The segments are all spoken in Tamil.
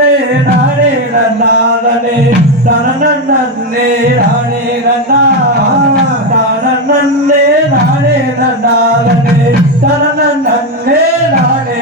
நன்னே நானே நன்னாதனே தன நன்னே நானே நன்னா. தன நன்னே நானே நன்னாதனே தன நன்னே. நானே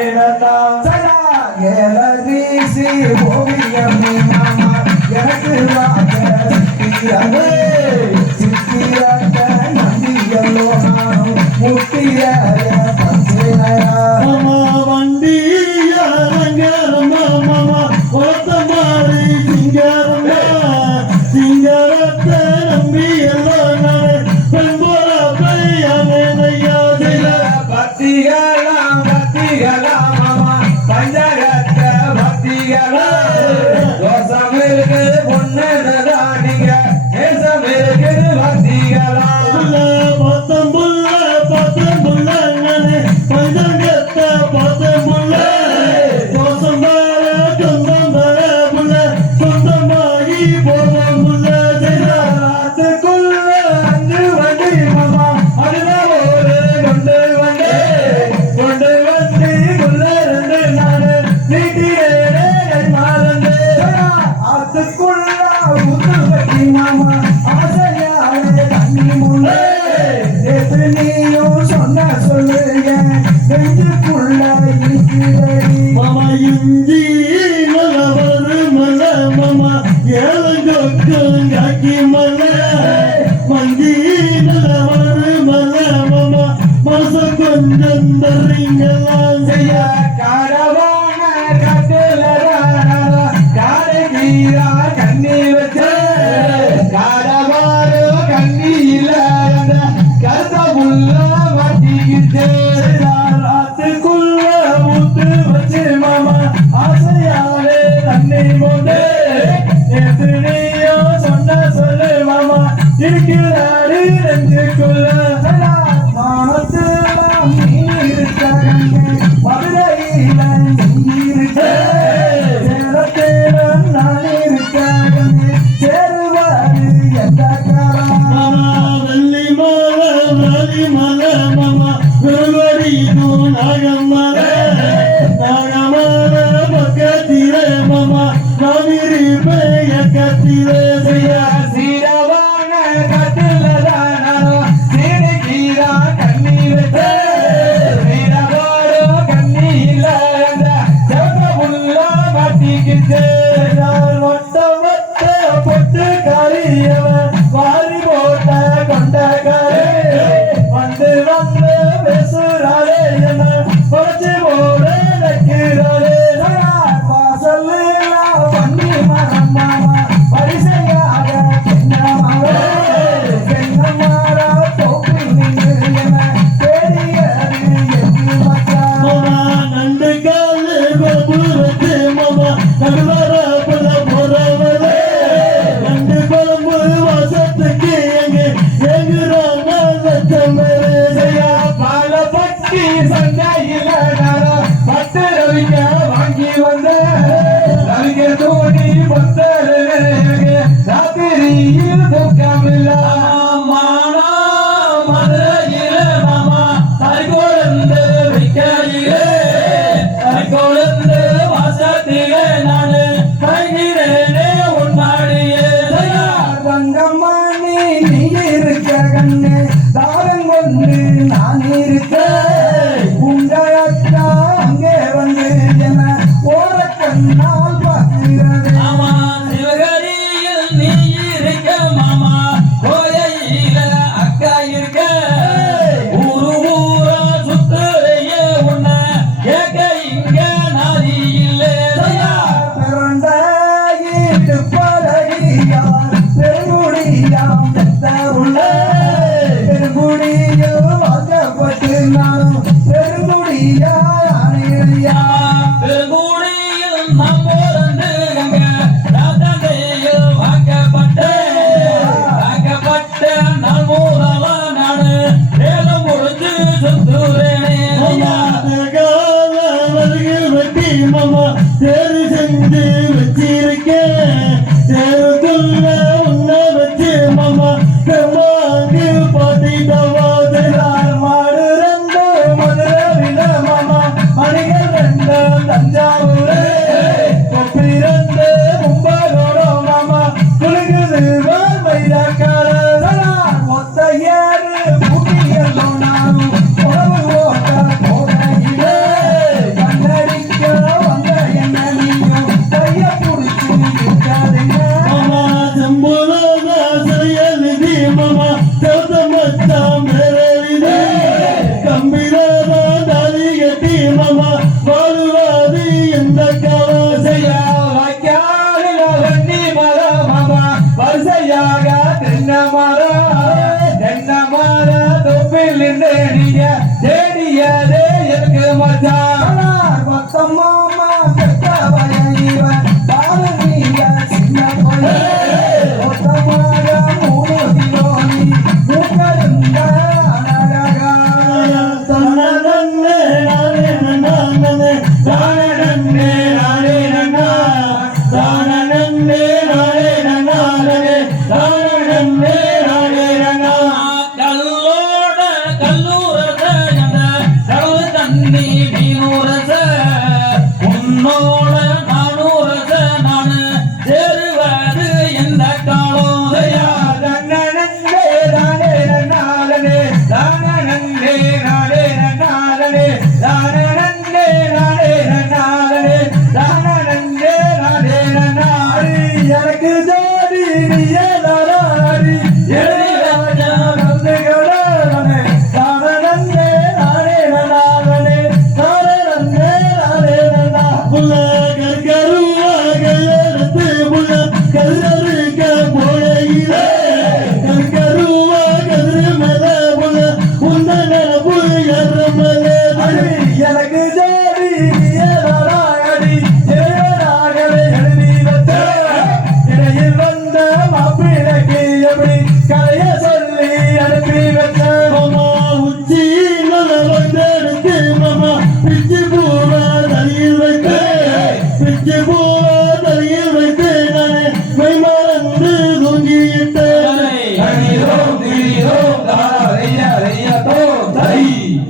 no, no. எதையோ சொன்ன சொல்லுங்க நெஞ்சுக்குள்ள மாமா இஞ்சி மாமா ஏழு காக்கி மல இருக்கிறாரு நெஞ்சுக்குள்ள வானத்தெல்லாம் நீ இருக்காங்க மதுரையில நீ இருக்க சேலத்தேலம் நான் இருக்காங்க சேருவாரு எந்த Come வேதம் பொழுது சொந்தூரனே வெட்டி மாமா சேரு செஞ்சு வச்சிருக்கேன் சேருக்குள்ள உன்னை வச்சு യാഗ തെന്നമര തെന്നമര തൊപ്പിൽ നേടിയ നേടിയതേ എനിക്ക് മജാന പത്തമ്മ പെട്ടവയവ താരനീയ ചിന്ന പൊന്നേ Dana, baby, yeah.